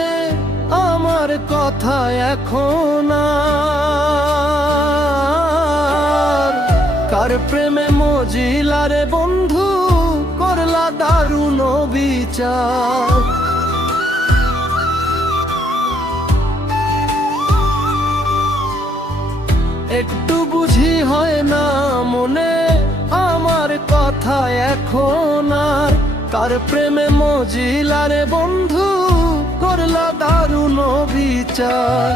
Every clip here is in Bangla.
মনে আমার কথা এখন আর কার প্রেমে মজিলা রে বন্ধু করলা দারুণ বিচার। একটু বুঝি হয় না মনে আমার কথা এখন আর কার প্রেমে মজিলা রে বন্ধু করলা দারুণ বিচার।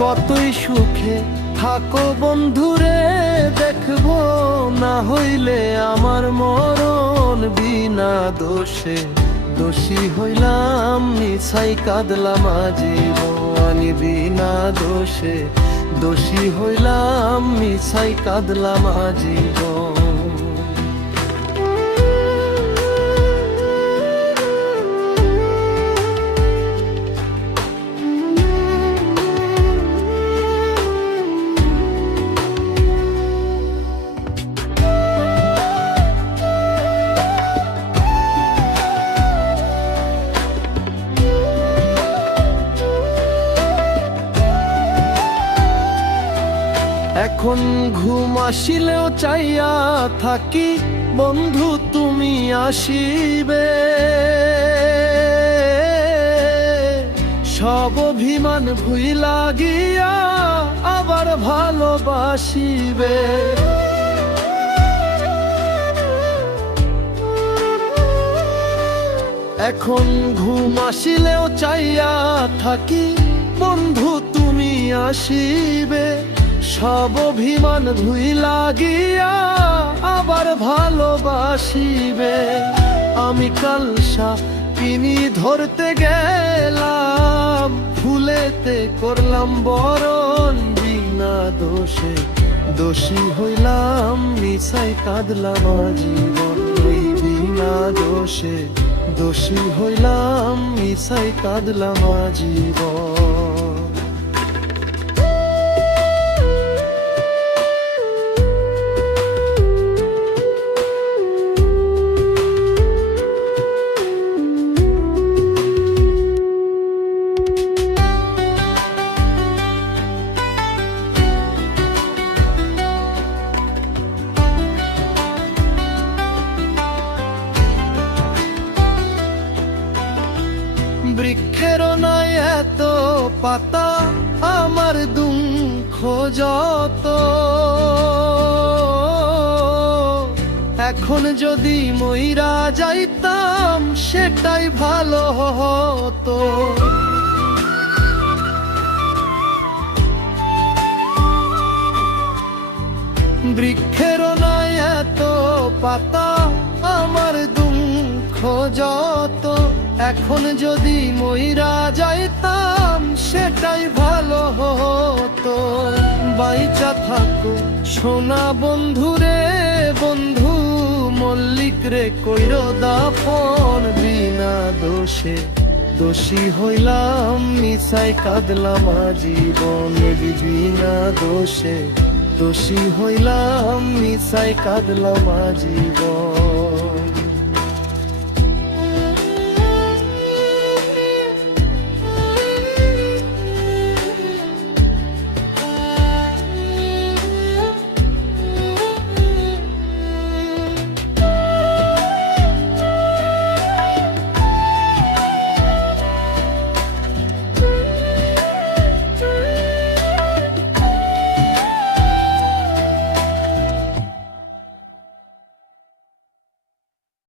কতই সুখে থাকো বন্ধুরে দেখবো না হইলে আমার মরণ বিনা দোষে দোষী হইলাম মিছাই কাঁদলাম আজীবন বিনা দোষে দোষী হইলাম মিছাই কাঁদলাম আজীবন। এখন ঘুম আসিলেও চাইয়া থাকি বন্ধু তুমি আসিবে, সব অভিমান ভুইলা গিয়া আবার ভালোবাসিবে। এখন ঘুম আসিলেও চাইয়া থাকি বন্ধু তুমি আসিবে, সব অভিমান ভুইলা গিয়া আবার ভালোবাসিবে। আমি কালসা কিনি ধরতে গেলাম ফুলেতে করলাম বরণ বিনা দোষে দোষী হইলাম মিছাই কাঁদলাম আজীবন। বিনা দোষে দোষী হইলাম মিছাই কাঁদলাম আজীবন। বৃক্ষের নাই এত পাতা আমার দুঃখ যত, এখন যদি মইরা যাইতাম সেটাই ভালো হতো। বৃক্ষের নাই এত পাতা আমার দুঃখ যত, এখন যদি মইরা যাইতাম সেটাই ভালো হতো। বাইচা থাকো সোনা বন্ধুরে বন্ধু মল্লিক রে কইর দাফন বিনা দোষে দোষী হইলাম মিছাই কাঁদলাম আজীবন। বিনা দোষে দোষী হইলাম মিছাই কাঁদলাম আজীবন।